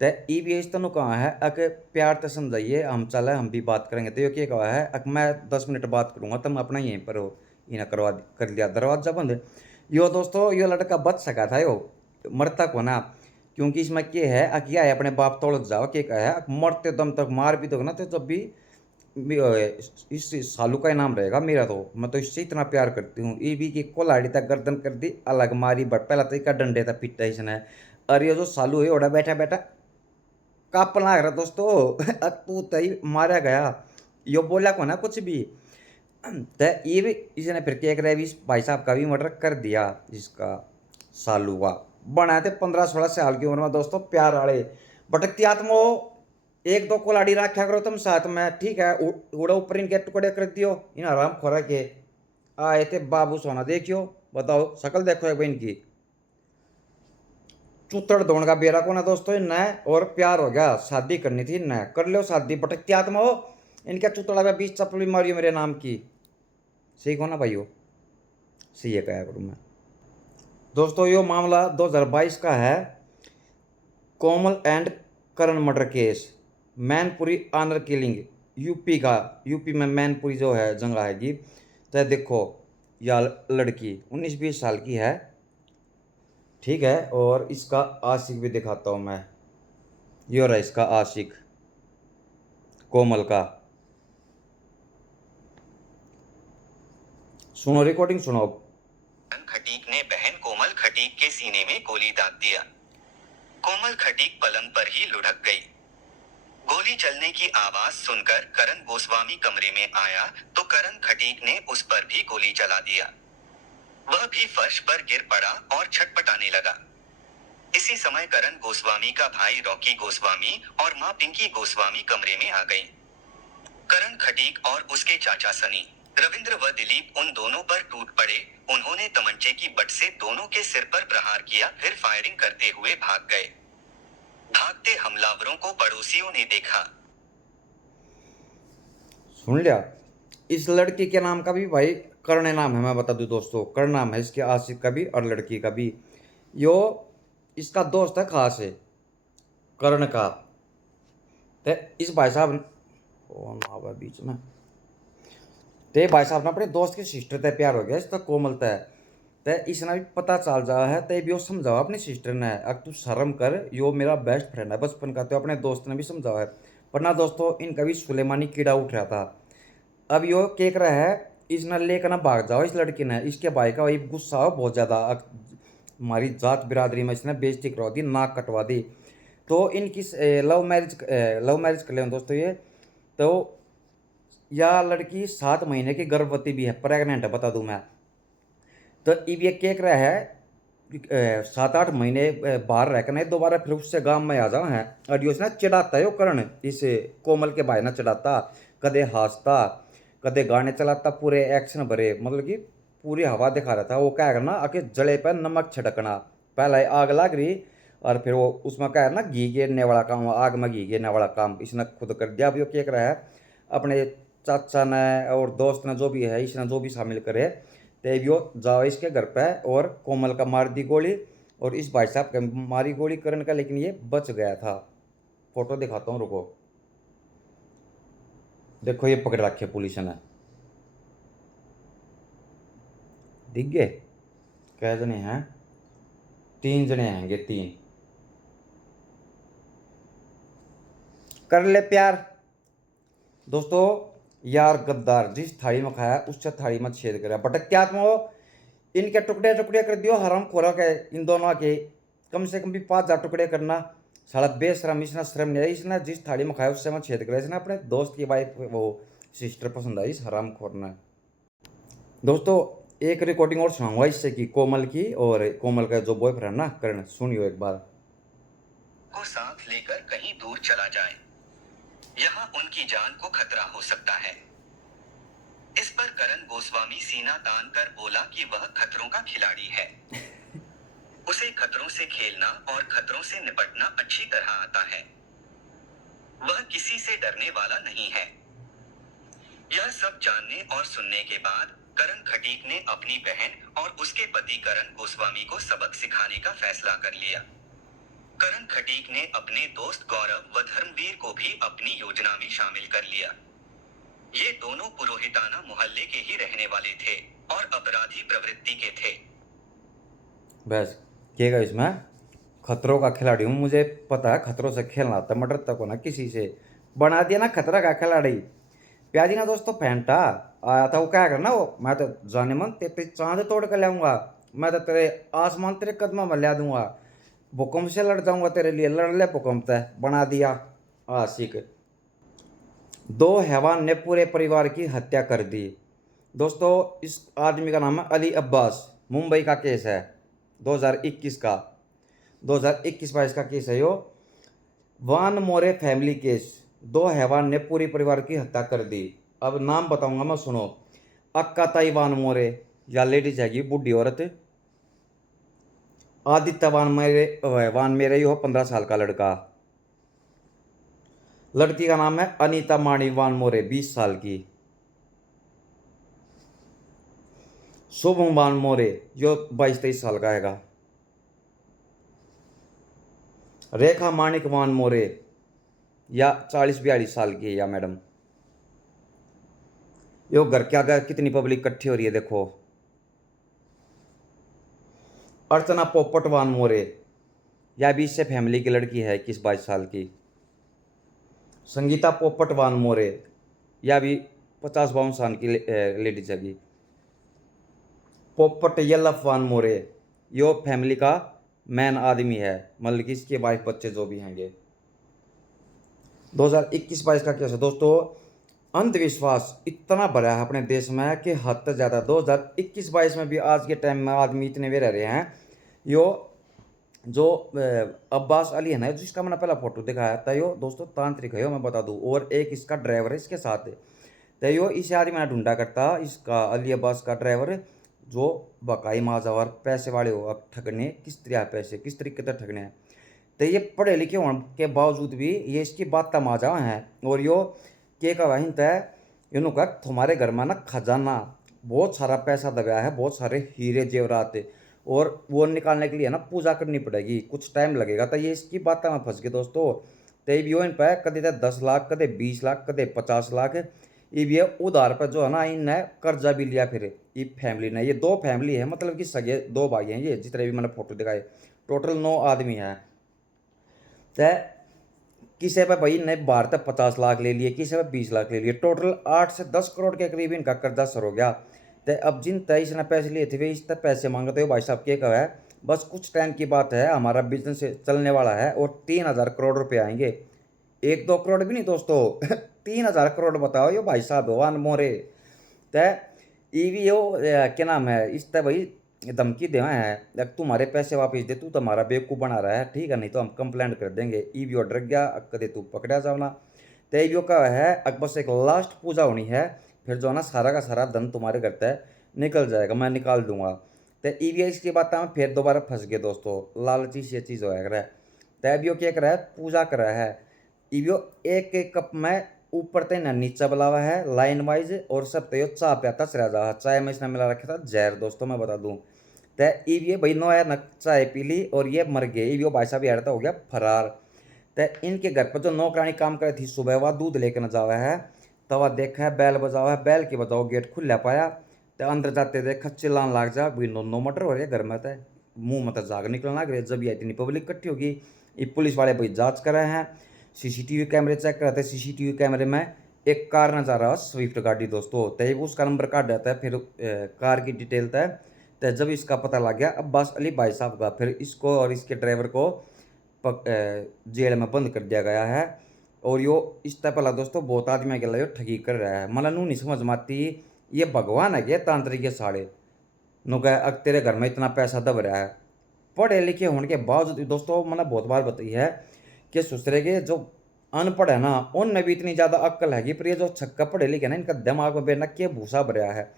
तो ई भी इस तनु कहा है अक प्यार तो समझाइए, हम चले हम भी बात करेंगे। तो ये क्या कहा है अक मैं 10 मिनट बात करूंगा, तुम अपना यहीं पर हो। इन्हें कर लिया दरवाजा बंद। यो दोस्तों यो लड़का बच सका था, यो मरता को ना, क्योंकि इसमें क्या है अकिया है अपने बाप तोड़ जाओ, क्या कहा है मरते दम तक मार भी दो ना, तो जब भी इस सालू का इनाम रहेगा मेरा। तो मैं तो इससे इतना प्यार करती हूँ। ई भी की कोलाड़ी तक गर्दन कर दी अलग मारी, बट पहला तो इसका डंडे था पिटा इसने। और ये जो सालू है ओड़ा बैठा बैठा कापन लग रहा दोस्तों। अब तू तई मारा गया, यो बोला को ना कुछ भी। तो ये भी इसने फिर क्या करे इस भाई साहब का भी मर्डर कर दिया, इसका सालू का। बनाए थे 15-16 साल की उम्र में दोस्तों प्यार वाले, भटकती आत्मा एक दो कोलाड़ी रखा करो तुम साथ में, ठीक है। उड़ा ऊपर इनके टुकड़े कर दियो, इन आराम खोरा के आए थे बाबू सोना। देखियो बताओ शकल देखो एक इनकी, चूतड़ दौड़ का बेरा को ना दोस्तों इनने, और प्यार हो गया शादी करनी थी इनने, कर लो शादी। भटकती आत्मा हो इनके चूतड़ा में 20 चप्पल मारियो मेरे नाम की, सही को ना भाइयों, सही है कहा करूँ मैं। दोस्तों यो मामला 2022 का है, Komal and Karan murder case, Mainpuri honour killing, UP का। यूपी में मैनपुरी जो है जगह हैगी। तो देखो या लड़की 19-20 साल की है, ठीक है। और इसका आशिक भी दिखाता हूँ मैं, ये रहा इसका आशिक कोमल का, सुनो रिकॉर्डिंग सुनो। खटीक ने बहन कोमल खटीक के सीने में गोली दाग दिया। कोमल खटीक पलंग पर ही लुढ़क गई। गोली चलने की आवाज सुनकर करण गोस्वामी कमरे में आया तो करण खटीक ने उस पर भी गोली चला दिया। वह भी फर्श पर गिर पड़ा और छटपटाने लगा। इसी समय करण गोस्वामी का भाई रॉकी गोस्वामी और मां पिंकी गोस्वामी कमरे में आ गई। करण खटीक और उसके चाचा सनी, रविंद्र व दिलीप उन दोनों पर टूट पड़े। उन्होंने तमंचे की बट से दोनों के सिर पर प्रहार किया, फिर फायरिंग करते हुए भाग गए। भागते हमलावरों को पड़ोसियों ने देखा। सुन लिया, इस लड़की के नाम का भी भाई कर्ण नाम है, मैं बता दूं दोस्तों, कर्ण नाम है इसके आशिक का भी और लड़की का भी। यो इसका दोस्त है खास है कर्ण का। ते इस भाई साहब कौन आवा बीच में, ते भाई साहब ने अपने दोस्त की सिस्टर ते प्यार हो गया इसका कोमल ते। ते इसने भी पता चल जा है, ते भी वो समझाओ अपनी सिस्टर ने अब तू शर्म कर, यो मेरा बेस्ट फ्रेंड है बचपन का। तो अपने दोस्त ने भी समझाओ है, पर ना दोस्तों इनका भी सुलेमानी कीड़ा उठ रहा था। अब यो केक रहा है इसने लेकर ना भाग जाओ इस लड़की ने, इसके भाई का वही गुस्सा हो बहुत ज़्यादा, हमारी जात बिरादरी में इसने बेइज्जती करवा दी, नाक कटवा दी। तो इनकी लव मैरिज कर ले दोस्तों ये। तो यह लड़की 7 महीने की गर्भवती भी है, प्रेग्नेंट है बता दूं मैं। तो अब ये केक रहा है 7-8 महीने बाहर रहकर नहीं दोबारा फिर उससे गांव में आ जाओ है। और यो ना चिढ़ाता है यो करण, इस कोमल के भाई ना चिढ़ाता, कदे हंसता कदे गाने चलाता, पूरे एक्शन भरे, मतलब कि पूरी हवा दिखा रहा था। वो क्या करना आके जले पर नमक छिड़कना, पहले आग लग रही और फिर वो उसमें क्या है ना घी गिरने वाला काम, आग में घी गिरने वाला काम इसने खुद कर दिया। अब यो केक रहा है अपने चाचा ने और दोस्त ने जो भी है इसने जो भी शामिल करे, तेवियो जाओ इसके घर पे और कोमल का मार दी गोली और इस भाई साहब का मारी गोली करण का, लेकिन ये बच गया था। फोटो दिखाता हूँ रुको, देखो ये पकड़ रखे पुलिस ने, दिख गए कै जने हैं, 3 जने हैंगे, 3। कर ले प्यार दोस्तों, यार गद्दार जिस थाली में खाया उससे थाली में छेद करा, भटक आत्मा हो इनके टुकड़े टुकड़े कर दियो, हराम खोरा के इन दोनों के कम से कम भी 5,000 टुकड़े करना। साला बेशरम, इसने शर्म नहीं आई, इसने जिस थाली में खाया उससे मैं छेद करा, इसने अपने दोस्त की वाइफ वो सिस्टर पसंद आई इस हराम खोर ने। दोस्तों एक रिकॉर्डिंग और सुनाऊंगा इससे की कोमल की, और कोमल का जो बॉयफ्रेंड ना करण, सुनियो एक बार। को साथ लेकर कहीं दूर चला जाए, यहाँ उनकी जान को खतरा हो सकता है। इस पर करण गोस्वामी सीना तान कर बोला कि वह खतरों का खिलाड़ी है। उसे खतरों से खेलना और खतरों से निपटना अच्छी तरह आता है। वह किसी से डरने वाला नहीं है। यह सब जानने और सुनने के बाद करण खटीक ने अपनी बहन और उसके पति करण गोस्वामी को सबक सिखाने का फैसला कर लिया। करण खटीक ने अपने दोस्त गौरव व धर्मवीर को भी अपनी योजना में शामिल कर लिया। ये दोनों पुरोहिताना मोहल्ले के ही रहने वाले थे और अपराधी प्रवृत्ति के थे। बस क्या इसमें खतरों का खिलाड़ी हूँ, मुझे पता है खतरों से खेलना आता, मटर तक होना किसी से बना दिया ना खतरा का खिलाड़ी। प्याजी ना दोस्तों फैंटा आया था, वो क्या करना, वो मैं तो जाने मन तेरे चांद तोड़ कर लाऊंगा, मैं तो तेरे आसमान तेरे कदमों में ला दूंगा, भूकंप से लड़ जाऊंगा तेरे लिए, लड़ ले भूकंप से बना दिया आशिक। दो हैवान ने पूरे परिवार की हत्या कर दी। दोस्तों इस आदमी का नाम है अली अब्बास, मुंबई का केस है 2021 का, 2021-22 का केस है यो। वान मोरे फैमिली केस, दो हैवान ने पूरी परिवार की हत्या कर दी। अब नाम बताऊंगा मैं, सुनो। अक्का ताई वान मोरे, या लेडीज हैगी बूढ़ी औरत। आदित्य वान मेरे यो 15 साल का लड़का। लड़की का नाम है अनीता माणी वान मोरे 20 साल की। शुभम वान मोरे जो 22-23 साल का हैगा। रेखा माणिक वान मोरे या 40-42 साल की है या मैडम। यो घर के आगे कितनी पब्लिक इकट्ठी हो रही है देखो। अर्चना पोपट वान मोरे, या भी इससे फैमिली की लड़की है 21-22 साल की। संगीता पोपट वान मोरे, या भी 50-52 साल की लेडीज हैगी। पोपट यल्लफ वान मोरे, यो फैमिली का मैन आदमी है, मतलब कि इसके वाइफ बच्चे जो भी हैंगे। 2021-22 का केस है दोस्तों। अंधविश्वास इतना बड़ा है अपने देश में कि हद से ज़्यादा। 2021-22 में भी आज के टाइम में आदमी इतने वे रह रहे हैं। यो जो अब्बास अली है ना, जिसका मैंने पहला फोटो दिखाया था, यो दोस्तों तांत्रिक है, यो मैं बता दूं, और एक इसका ड्राइवर है इसके साथ। तो यो इस आदमी ने ढूंढा करता, इसका अली अब्बास का ड्राइवर, जो बकाई माजावर पैसे वाले हो, अब ठगने किस तरह पैसे किस तरीके से ठगने हैं। तो ये पढ़े लिखे होने के बावजूद भी ये इसकी बात माजा हैं। और यो के का वहीं तय इन्हों का तुम्हारे घर में ना खजाना बहुत सारा पैसा दबाया है, बहुत सारे हीरे जेवरात, और वो निकालने के लिए ना पूजा करनी पड़ेगी, कुछ टाइम लगेगा। तो ये इसकी बात में फंस गए दोस्तों। तो ये भी इन पे कदे 10 लाख, कदे 20 लाख, कदे 50 लाख, ये भी उधार पर जो है ना इनने कर्जा भी लिया। फिर ये फैमिली ने, ये दो फैमिली है, मतलब कि सगे दो भाई हैं ये, जितने भी मैंने फोटो दिखाए, टोटल 9 आदमी हैं। तो किसी पे भाई ने 12 से 50 लाख ले लिए, किसी पे 20 लाख ले लिए, टोटल 8 से 10 करोड़ के करीब इनका कर्जा सर हो गया। तो अब जिन 23 ने पैसे लिए थे वे इस तक पैसे मांगते हो भाई साहब, क्या कहा है, बस कुछ टाइम की बात है, हमारा बिजनेस चलने वाला है और 3000 करोड़ रुपए आएंगे। 1-2 करोड़ भी नहीं दोस्तों 3000 करोड़ बताओ यो भाई साहब वान मोरे। तो ईवी यो क्या नाम है, इस तरह भाई धमकी दे है, अगर तुम्हारे पैसे वापस दे, तू तो हमारा बेवकूफ़ बना रहा है, ठीक है, नहीं तो हम कंप्लेंट कर देंगे। ईवीओ डर गया, कदे तू पकड़ा जाओना। तो ईवीओ का है अब बस एक लास्ट पूजा होनी है, फिर जो है ना सारा का सारा धन तुम्हारे घर तक निकल जाएगा, मैं निकाल दूंगा। तो ईवीओ इसकी बात में फिर दोबारा फंस गए दोस्तों, लालची से चीज़ हो रहा है। तो ईवीओ क्या कर रहा है, पूजा कर रहा है। ईवीओ एक एक कप में ऊपर तक ना नीचा बुलावा है लाइन वाइज, और सब तो चाय पियाता चला जा, चाय में इसने मिला रखा था जहर दोस्तों, मैं बता दूं। तो ये भाई नो यार चाय पी ली और ये मर गए। ये भाई साहब यार हो गया फरार। तो इनके घर पर जो नौकरानी काम करे थी, सुबह वह दूध लेकर न जावा है, तो वह देखा है बैल बजावा है, बैल की बजाओ गेट खुला पाया। तो अंदर जाते देखा चिल्लान लाग जा, भाई नो मटर हो रही है घर में। तो मुँह में तो जाग निकलना लग रही, जब ये इतनी पब्लिक इकट्ठी होगी। ये पुलिस वाले भाई जाँच कर रहे हैं, सीसीटीवी कैमरे चेक कर रहे थे। सीसीटीवी कैमरे में एक कार नजर आ रहा है, स्विफ्ट गाड़ी दोस्तों। तो उसका नंबर काट जाता है, फिर कार की डिटेल तय। तो जब इसका पता लग गया अब्बास अली भाई साहब का, फिर इसको और इसके ड्राइवर को जेल में बंद कर दिया गया है। और यो इस तरह पहला दोस्तों बहुत आदमी के लिए ठगी कर रहा है, मतलब नू नहीं समझ में आती ये भगवान है क्या तांत्रिक साड़े नु कह, अब तेरे घर में इतना पैसा दब रहा है। पढ़े लिखे होने के बावजूद दोस्तों मैंने बहुत बार बताई है कि सुसरे के जो अनपढ़ है ना, उनमें भी इतनी ज़्यादा अक्ल हैगी, पर ये जो छक्का पढ़े लिखे ना, इनका दिमाग में बेना के भूसा भरा है।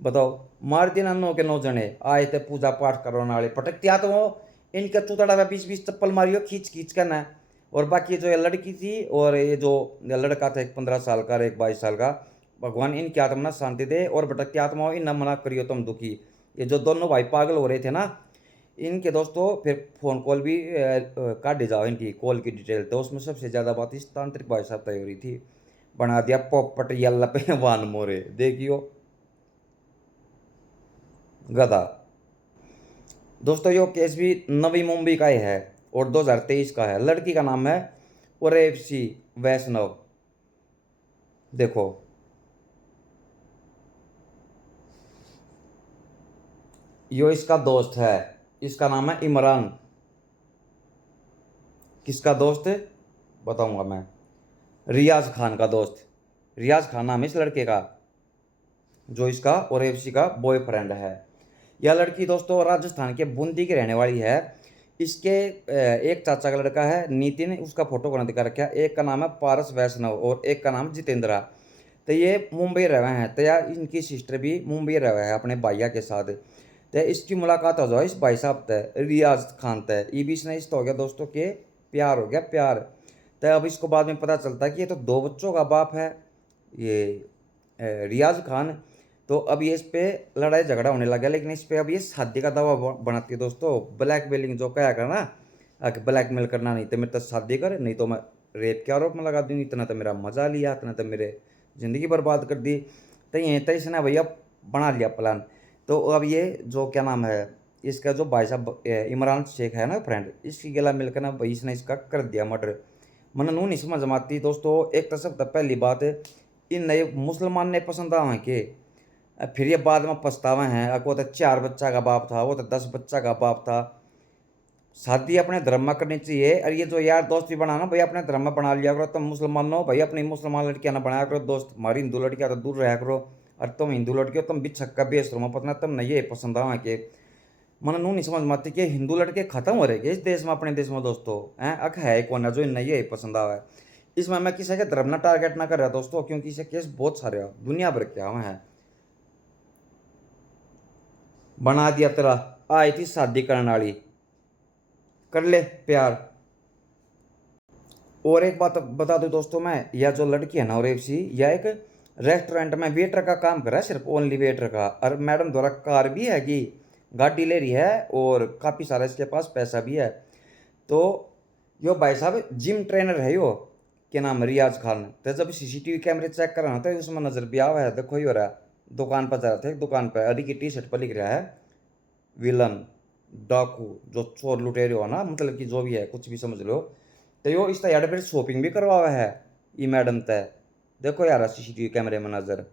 बताओ, मार दिन 9 के 9 जने आए थे पूजा पाठ करवाने वाले, पटक तो वो इनका चूतड़ा में 20-20 चप्पल मारियो खींच खींच कर ना। और बाकी जो ये लड़की थी और ये जो लड़का था, एक 15 साल का और एक 22 साल का, भगवान इनकी आत्मा ना शांति दे और भटकती आत्माओं इन न मना करियो तुम दुखी। ये जो दोनों भाई पागल हो रहे थे ना, इनके दोस्तों फिर फ़ोन कॉल भी काटे जाओ इनकी कॉल की डिटेल, तो उसमें सबसे ज़्यादा बात इस तांत्रिक भाई साहब तय हो रही थी। बना दिया पोपट यल्ला पे वान मोरे, देखियो गधा। दोस्तों यो केस भी नवी मुंबई का ही है और 2023 का है। लड़की का नाम है उर्वशी वैष्णव। देखो, यो इसका दोस्त है, इसका नाम है इमरान। किसका दोस्त है बताऊंगा मैं, रियाज खान का दोस्त। रियाज खान नाम है इस लड़के का, जो इसका और एफसी का बॉयफ्रेंड है। यह लड़की दोस्तों राजस्थान के बूंदी की रहने वाली है। इसके एक चाचा का लड़का है नितिन, उसका फोटो को दिखा रखा है। एक का नाम है पारस वैष्णव और एक का नाम जितेंद्रा। तो ये मुंबई रहे हैं, तो यार इनकी सिस्टर भी मुंबई रहे हैं अपने भैया के साथ। तो इसकी मुलाकात हो जाओ इस भाई साहब तय रियाज खान तय, ये बीच ने इस तो हो गया दोस्तों के प्यार हो गया प्यार। तो अब इसको बाद में पता चलता है कि ये तो 2 बच्चों का बाप है ये रियाज खान। तो अब ये इस पे लड़ाई झगड़ा होने लगा, लेकिन इस पे अब ये शादी का दावा बनाती है दोस्तों। ब्लैकमेलिंग जो कहा करना, ब्लैकमेल करना, नहीं तो मेरे तो शादी कर, नहीं तो मैं रेप के आरोप में लगा दूंगी, इतना तो मेरा मजा लिया, इतना तो मेरे ज़िंदगी बर्बाद कर दी। तो ये तो इसने भैया बना लिया प्लान। तो अब ये जो क्या नाम है इसका, जो भाई साहब इमरान शेख है ना फ्रेंड, इसकी गला मिलकर ना भाई इसने इसका कर दिया मर्डर। मन नू नहीं समझ में आती दोस्तों। एक तो सब तो पहली बात, इन नए मुसलमान ने पसंद आवे के, फिर ये बाद में पछतावे हैं। अब वो तो 4 बच्चा का बाप था, वो तो 10 बच्चा का बाप था। शादी अपने धर्म में करनी चाहिए। और ये जो यार दोस्त भी बना ना भाई, अपने धर्म में बना लिया करो। तुम मुसलमान हो भाई, अपनी मुसलमान लड़कियां ना बनाया करो दोस्त, हमारी हिंदू लड़कियां तो दूर रहा करो। और तुम हिंदू लड़की हो, तुम भी छक्का बेच रहो पतना, तुम नहीं ये पसंद आवा के। मन नू नहीं समझ में आती कि हिंदू लड़के खत्म हो रहे के इस देश में, अपने देश में दोस्तों हैं। अख है कौन है जो नहीं ये पसंद आवा है। इसमें मैं किसी के धर्म ना टारगेट ना कर रहा दोस्तों, क्योंकि इसे केस बहुत सारे दुनिया भर के आवे हैं। बना दिया तेरा, आई थी शादी करने वाली, कर ले प्यार। और एक बात बता दूं दोस्तों मैं, यह जो लड़की है ना रेवसी, यह एक रेस्टोरेंट में वेटर का काम कर रहा है, सिर्फ ओनली वेटर का। और मैडम द्वारा कार भी है कि गाड़ी ले रही है और काफ़ी सारा इसके पास पैसा भी है। तो यो भाई साहब जिम ट्रेनर है यो, क्या नाम है रियाज खान। तो जब सीसीटीवी कैमरे चेक कर रहा था तो उसमें नजर भी आवा है, देखो ही हो रहा है। दुकान पर जा रहा था, एक दुकान पर अरी की टी शर्ट पर लिख रहा है विलन डाकू, जो चोर लुटेरे हो ना, मतलब कि जो भी है कुछ भी समझ लो। तो यो इस यार फिर शॉपिंग भी करवा हुआ है ई मैडम तय, देखो यार सीसीटीवी कैमरे में नजर।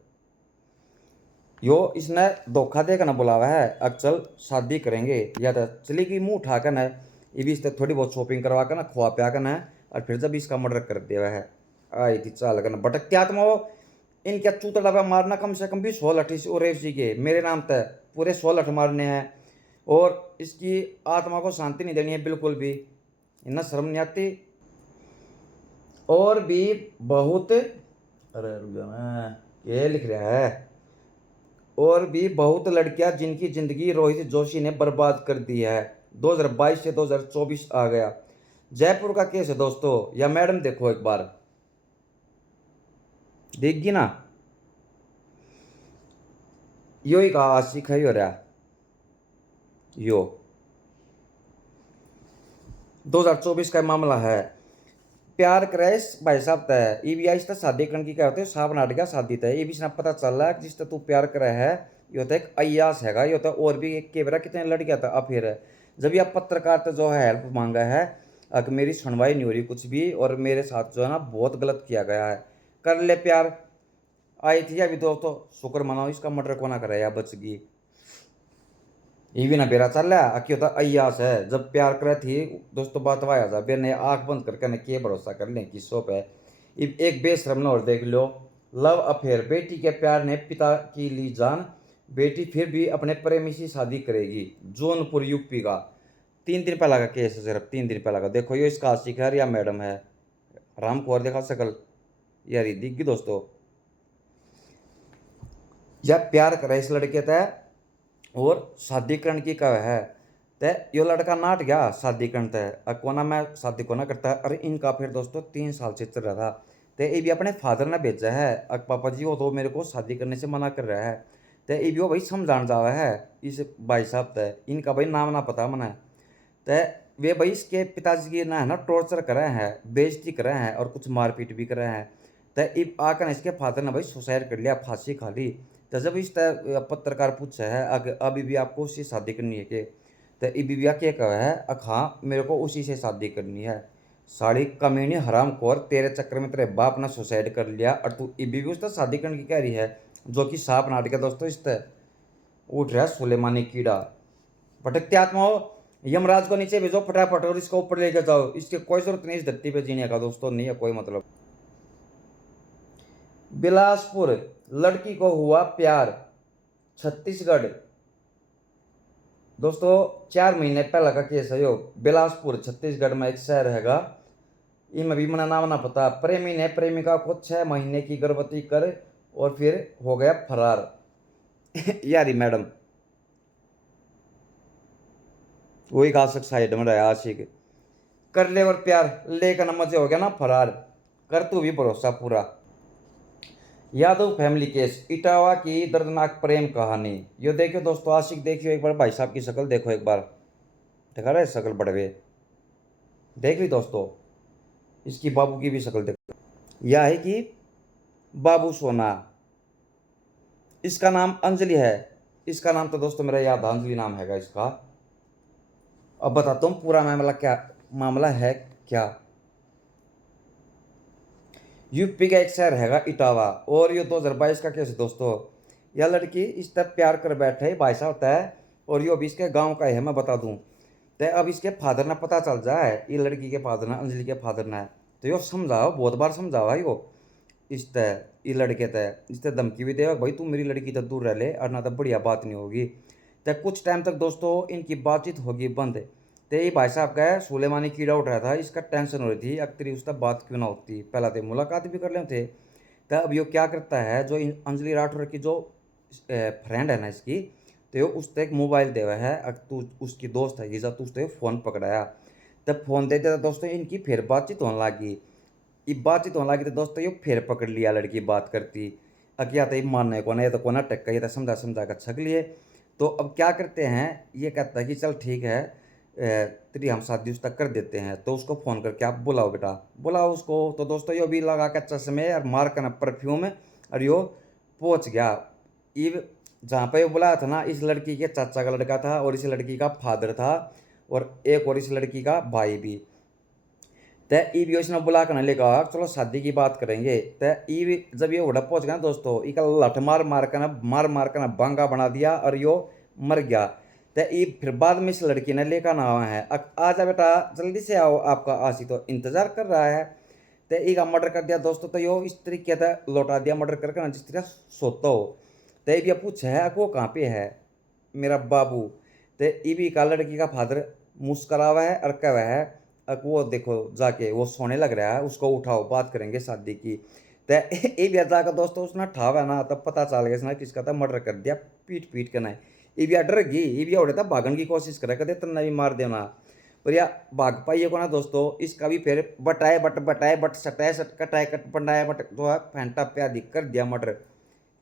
यो इसने धोखा देकर ना बुलावा है, अब चल शादी करेंगे या तो चलेगी मुंह उठा कर ना, ये भी इससे थोड़ी बहुत शॉपिंग करवा कर ना खुआ पिया कर ना, और फिर जब इसका मर्डर कर दिया है। आई थी चाल करना भटकती आत्मा हो। इनके चूतड़ा पे मारना कम से कम भी 16 और एफ के मेरे नाम तय पूरे 16 मारने हैं। और इसकी आत्मा को शांति नहीं देनी है बिल्कुल भी, इतना शर्म नहीं आती। और भी बहुत, अरे रुक जाना ये लिख रहा है, और भी बहुत लड़कियां जिनकी जिंदगी रोहित जोशी ने बर्बाद कर दी है। 2022 से 2024 आ गया। जयपुर का केस है दोस्तों, या मैडम देखो एक बार, देख ना, यो ही कहा आशिक है, हो रहा यो 2024 का मामला है। प्यार क्रैश भाई साहब तय ईवीआई से शादी करने की क्या होते साहब नाट गया शादी तय। ये भी पता चल रहा है जिस तू प्यार करे है, ये तो एक अयास हैगा, ये तो और भी एक केवरा कितने लड़कियां था। अब फिर जब यह पत्रकार तो जो है हेल्प मांगा है, अगर मेरी सुनवाई नहीं हो रही कुछ भी, और मेरे साथ जो है ना बहुत गलत किया गया है, कर ले प्यार। आई थी अभी दोस्तों, शुक्र मनाओ इसका मर्डर को ना करे या बच गई। ये भी ना बेरा चल रहा क्यों होता अयास है, जब प्यार करे थी दोस्तों बात वाया जा बेने आंख बंद करके ने के भरोसा कर लें किस्सों पे। एक बेशरम न और देख लो, लव अफेयर, बेटी के प्यार ने पिता की ली जान, बेटी फिर भी अपने प्रेमी से शादी करेगी। जौनपुर यूपी का 3 दिन पहला का केस है, सिर्फ 3 दिन पहला का। देखो ये इसका आशिक है या मैडम है, राम कौर देखा सकल यार दिख गई दोस्तों। या प्यार करे इस लड़के तय और शादी करण की कह है तय यो लड़का नाट गया शादी करण तय कोना मैं शादी को ना करता। अरे इनका फिर दोस्तों 3 साल से चल रहा था। तो ये भी अपने फादर ने भेजा है पापा जी वो तो मेरे को शादी करने से मना कर रहा है। तो ये भी वो भाई समझान जावा है इस भाई साहब तय इनका भाई नाम ना पता मना तय वे भाई इसके पिताजी की ना है ना टॉर्चर कर रहे हैं बेइज्जती कर रहे हैं और कुछ मारपीट भी कर रहे हैं। तो इब आकर इसके फादर ने भाई सुसाइड कर लिया फांसी खा ली। तो जब इस पत्रकार पूछा है अभी भी आपको उससे शादी करनी है के तो इबिया क्या कहा है हाँ मेरे को उसी से शादी करनी है। साड़ी कमीनी हराम खोर तेरे चक्कर में तेरे बाप ने सुसाइड कर लिया और तू इबी भी उससे शादी करने की कह रही है जो कि सांप नाट के दोस्तों इस उठ रहा है सुलेमानी कीड़ा। भटकते आत्मा हो यमराज को नीचे भेजो फटाफट और इसको ऊपर लेके जाओ इसकी कोई जरूरत नहीं इस धरती पे जीने का दोस्तों नहीं है कोई मतलब। बिलासपुर लड़की को हुआ प्यार छत्तीसगढ़ दोस्तों 4 महीने पहला का केस है यो बिलासपुर छत्तीसगढ़ में एक शहर हैगा इनमें भी मना नाम ना पता प्रेमी ने प्रेमिका को 6 महीने की गर्भवती कर और फिर हो गया फरार। यारी मैडम वही आशिक साइड में रहा आशिक कर ले और प्यार लेकर मजे हो गया ना फरार कर तू भी भरोसा पूरा। यादव फैमिली केस इटावा की दर्दनाक प्रेम कहानी यो देखियो दोस्तों आशिक देखियो एक बार भाई साहब की शक्ल देखो एक बार देखा रहे शक्ल बड़वे देख ली दोस्तों इसकी बाबू की भी शक्ल देखो यह है कि बाबू सोना इसका नाम अंजलि है। इसका नाम तो दोस्तों मेरा याद अंजलि नाम हैगा इसका। अब बताता हूँ पूरा मामला है क्या। यूपी का एक शहर हैगा इटावा और ये 2022 का केस है दोस्तों। यह लड़की इस तक प्यार कर बैठे भाई साहब तय और ये अभी इसके गांव का है मैं बता दूं। तय अब इसके फादर ने पता चल जाए ये लड़की के फादर ने अंजलि के फादर ने तो यो समझाओ बहुत बार समझावा यो इस तय ये लड़के तय इस तय धमकी भी देगा भाई तू मेरी लड़की तो दूर रह ले और ना तो बढ़िया बात नहीं होगी। तय कुछ टाइम तक दोस्तों इनकी बातचीत होगी बंद। तो ये भाई साहब का सुलेमानी कीड़ा उठ रहा था इसका टेंशन हो रही थी अक्तरी उसका बात क्यों ना होती पहला तो मुलाकात भी कर लेते थे। तो अब यो क्या करता है जो अंजलि राठौर की जो फ्रेंड है ना इसकी तो यो उस एक मोबाइल देवा है तू उसकी दोस्त है जब तू उसने फ़ोन पकड़ाया तब फ़ोन दे दिया दोस्तों इनकी फिर बातचीत होने लगी। ये बातचीत होने लगी तो दोस्तों ये फिर पकड़ लिया लड़की बात करती अकिया तो ये मानने को ना ये तो कोना टक्का ये तो समझा समझा कर छक लिए। तो अब क्या करते हैं ये कहता है कि चल ठीक है तेरी हम शादी उस तक कर देते हैं तो उसको फ़ोन करके आप बुलाओ बेटा बुलाओ उसको। तो दोस्तों यो भी लगा के चश्मे और मार कर परफ्यूम और यो पहुँच गया ये जहाँ पे वो बुलाया था ना इस लड़की के चाचा का लड़का था और इस लड़की का फादर था और एक और इस लड़की का भाई भी। तय ई भी उसने बुला कर लेगा चलो शादी की बात करेंगे। तय ई जब ये उड़ा पहुँच गया ना दोस्तों इका लठ मार कर ना बांगा बना दिया और यो मर गया। तो ये फिर बाद में इस लड़की ने लेकर ना आवा है आ जा बेटा जल्दी से आओ आपका आशी तो इंतजार कर रहा है। तो एक मर्डर कर दिया दोस्तों तो यो इस तरीके से लौटा दिया मर्डर करके ना जिस तरह सोता हो। तो ये भी पूछा है वो कहाँ पे है मेरा बाबू। तो ये भी का लड़की का फादर मुस्करा हुआ है और कह हुआ है वो देखो जाके वो सोने लग रहा है उसको उठाओ बात करेंगे शादी की। तो ये भी जाकर दोस्तों उसने ठावा है ना तब पता चल गया इसने किसका था मर्डर कर दिया पीट पीट के ना। इविया डर गई इविया उड़े था भागन की कोशिश करे कदे तन्ना भी मार देना पर या भाग पाइए को ना दोस्तों इसका भी फिर बटाए बट सटाए सट कटाए कट पंडाए बट जो है फैंटा प्यादी कर दिया मर्डर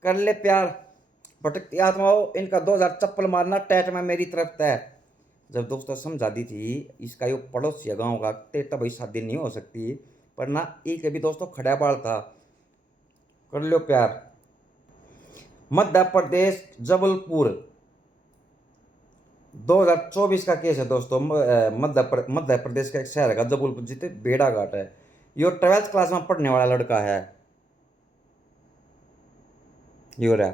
कर ले प्यार भटकती आत्माओं इनका 2000 चप्पल मारना टैट में मेरी तरफ तय। जब दोस्तों समझा दी थी इसका यो पड़ोसी गाँव का तेरा भाई शादी नहीं हो सकती पर ना एक भी दोस्तों खड़ा बाल था कर लो प्यार। मध्य प्रदेश जबलपुर 2024 का केस है दोस्तों। मध्य प्रदेश का एक शहर है जबलपुर जिते बेड़ा घाट है यो 12th क्लास में पढ़ने वाला लड़का है यो रहा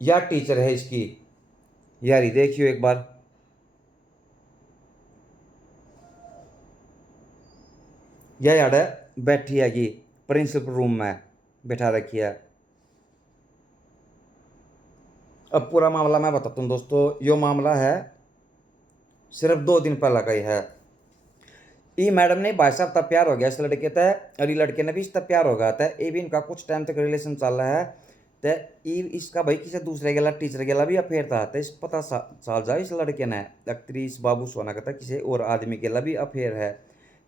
या टीचर है इसकी यारी देखियो एक बार यह यार बैठी है कि प्रिंसिपल रूम में बैठा रखी है। अब पूरा मामला मैं बताता हूँ दोस्तों यो मामला है सिर्फ 2 दिन पहले का ही है। ये मैडम ने भाई साहब तब प्यार हो गया इस लड़के तय और ये लड़के ने भी इस तब प्यार हो गया था ये भी इनका कुछ टाइम तक रिलेशन चल रहा है। ते इसका भाई किसी दूसरे गेला टीचर गेला भी अफेयर था। तो इस पता साल जा इस लड़के ने एक्ट्रेस बाबू सोना का था किसी और आदमी गेला भी अफेयर है।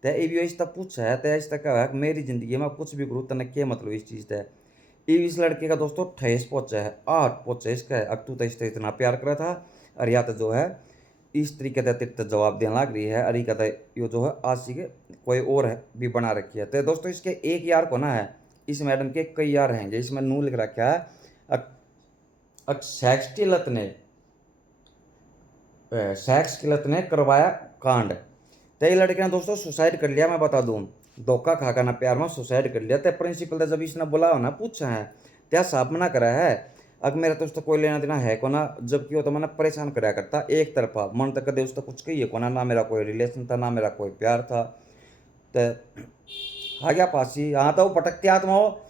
तो ये भी इस तक पूछा है, तो इस तक कहा है मेरी जिंदगी में कुछ भी करूँ तने क्या मतलब इस चीज़ है। ये इस लड़के का दोस्तों 28 पहुंचा है, 8 पहुंचा इसका है। अब तू तो इससे इतना प्यार करा था और या तो जो है इस तरीके से तेरे जवाब देने लग रही है, अरे कहता यो जो है आशी के कोई और है भी बना रखी है। तो दोस्तों इसके एक यार को ना है, इस मैडम के कई यार हैं। इसमें नू लिख रखा है सेक्स की लत ने करवाया कांड। तो ये लड़के ने दोस्तों सुसाइड कर लिया। मैं बता दूं, धोखा खाकर ना प्यार में सुसाइड कर लिया। तो प्रिंसिपल ने जब इसने बोला ना पूछा है क्या साफ मना करा है, अब मेरा तो उसका कोई लेना देना है को ना, जबकि वो तो मैंने परेशान कराया करता एक तरफा मन तक कदे उसका कुछ कही को ना मेरा कोई रिलेशन था ना मेरा कोई प्यार था। तो आ गया फांसी। हाँ तो वो भटकती आत्मा हो,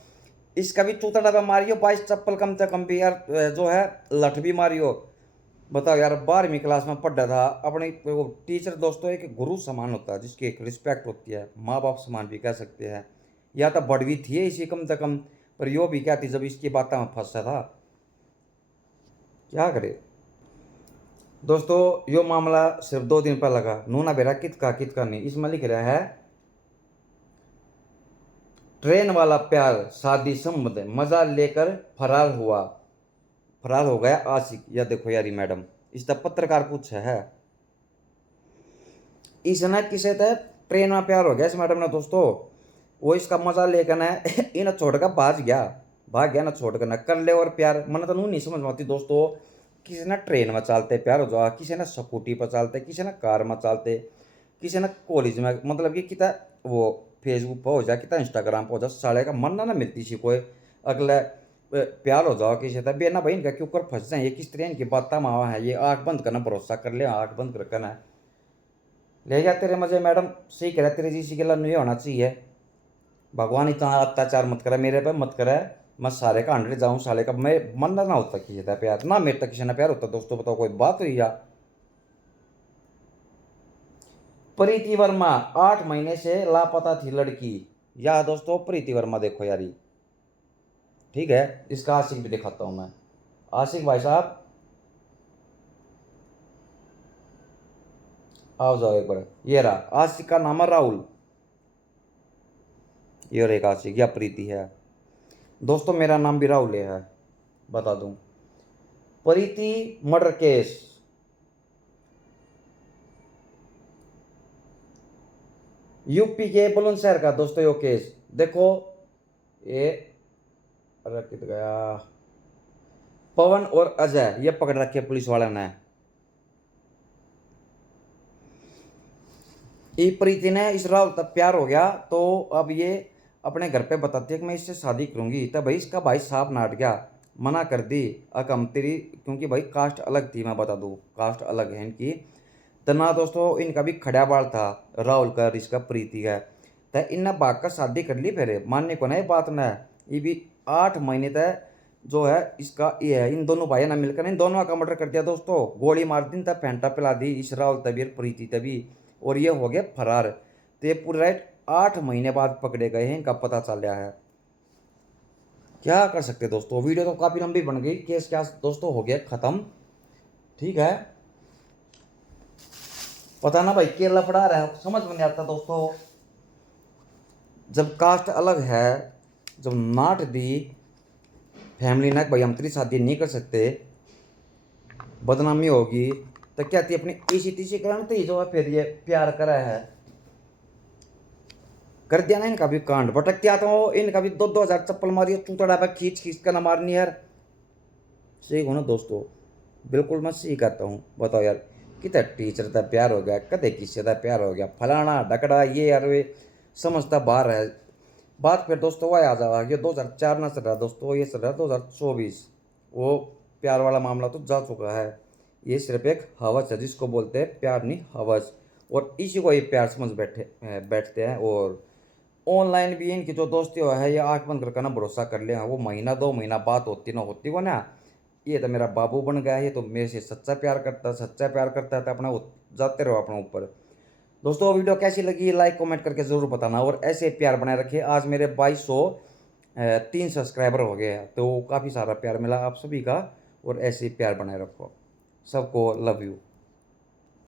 इसका भी चूता डब्बा मारियो, 22 चप्पल कम से कम भी यार जो है लठ भी मारियो। बताओ यार 12वीं क्लास में पढ़ रहा था। अपने वो टीचर दोस्तों एक गुरु समान होता है जिसकी एक रिस्पेक्ट होती है, माँ बाप समान भी कह सकते हैं। या तो बड़वी थी इसी कम से कम, पर यो भी क्या थी जब इसकी बातों में फंसा था, क्या करे दोस्तों। यो मामला सिर्फ 2 दिन पर लगा, नूना बेरा कित का नहीं। इसमें लिख रहा है ट्रेन वाला प्यार शादी संबंध मजा लेकर फरार हो गया आशिक। या देखो यारी मैडम इसका पत्रकार पूछा है, इसने किसे थे ट्रेन में प्यार हो गया इस मैडम ने दोस्तों। वो इसका मजा लेकर ना इन छोड़कर भाग गया ना छोड़कर ना कर ले और प्यार। मैंने तो नहीं समझ में आती दोस्तों, किसी ने ट्रेन में चलते प्यार हो जाओ, किसी ने स्कूटी पर चलते, किसी ने कार में चलते, किसी ने कॉलेज में, मतलब कि कितना वो फेसबुक पर हो जाए कितना इंस्टाग्राम पर हो जाए, साले का मन ना मिलती सी कोई अगले प्यार हो जाओ किसी था बेना भाई इनका क्यों कर फंस जाए। ये किस तरह इनकी बात मावा है, ये आँख बंद करना भरोसा कर ले, आँख बंद कर करना ले जा तेरे मजे। मैडम सही कह रहा तेरे जी के नहीं होना चाहिए। भगवान इतना अत्याचार मत करे मेरे पे, मत करे मैं सारे का 100 जाऊँ साले का। मैं मन ना होता किसी था प्यार ना, मेरे तक किसी ने प्यार होता दोस्तों। बताओ कोई बात हुई या। प्रीति वर्मा 8 महीने से लापता थी लड़की। या दोस्तों प्रीति वर्मा देखो यारी, ठीक है इसका आशिक भी दिखाता हूं मैं। आशिक भाई साहब आओ जाओ एक बार। ये रहा आशिक का नाम है राहुल, ये और एक आशिक या प्रीति है दोस्तों। मेरा नाम भी राहुल है बता दूं। प्रीति मर्डर केस, यूपी के बुलंदशहर का दोस्तों यो केस देखो। ये अरे कित गया, पवन और अजय ये पकड़ रखे पुलिस वाले ने। ये प्रीति ने इस राहुल तक प्यार हो गया तो अब ये अपने घर पे बताती है कि मैं इससे शादी करूंगी। तब भाई इसका भाई साहब नाट गया, मना कर दी अकम तेरी, क्योंकि भाई कास्ट अलग थी। मैं बता दूं कास्ट अलग है इनकी। तो ना दोस्तों इनका भी खड़ा बाल था राहुल का, इसका प्रीति का। तो इनने भाग कर शादी कर ली। फिर मानने को नहीं बात ना, ये भी 8 महीने तक जो है इसका ये है। इन दोनों भाई ने मिलकर इन दोनों का मर्डर कर दिया दोस्तों, गोली मार दी तब फेंटा पिला दी इस राहुल तभी और प्रीति तभी, और ये हो गया फरार। तो ये पूरे राइट 8 महीने बाद पकड़े गए हैं, इनका पता चल रहा है। क्या कर सकते दोस्तों, वीडियो तो काफ़ी लंबी बन गई, केस क्या दोस्तों हो गया ख़त्म, ठीक है। पता ना भाई क्या लफड़ा रहा है समझ में नहीं आता दोस्तों। जब कास्ट अलग है, जब नाट दी फैमिली ना भाई हम तेरी शादी नहीं कर सकते, बदनामी होगी, तो क्या थी अपनी इसी तीसी कारण तो जो है फिर ये प्यार करा है कर दिया ना इनका भी कांड। भटकती आता हूँ इनका भी 2-2 हज़ार चप्पल मारी, चूतड़ा पे खींच खींच कर ना मारनी यार। सही हो ना दोस्तों, बिल्कुल मैं सही कहता हूँ। बताओ यार कितना टीचर था प्यार हो गया, कदे किसी था प्यार हो गया, फलाना ढकड़ा ये यार वे समझता बाहर है बात। फिर दोस्तों वह आ जावा ये 2004 ना चल रहा दोस्तों, ये चल रहा 2024। वो प्यार वाला मामला तो जा चुका है, ये सिर्फ एक हवस है जिसको बोलते हैं प्यार नहीं हवस, और इसी को ये प्यार समझ बैठते हैं। और ऑनलाइन भी इनकी जो दोस्ती हो है ये आँख बंद करके ना भरोसा कर ले, वो महीना 2 महीना बात होती ना होती वो ना, ये तो मेरा बाबू बन गया है, ये तो मेरे से सच्चा प्यार करता है तो अपना जाते रहो अपने ऊपर। दोस्तों वीडियो कैसी लगी लाइक कमेंट करके ज़रूर बताना, और ऐसे प्यार बनाए रखिए। आज मेरे 2200 3 सब्सक्राइबर हो गए हैं, तो काफ़ी सारा प्यार मिला आप सभी का, और ऐसे ही प्यार बनाए रखो। सबको लव यू।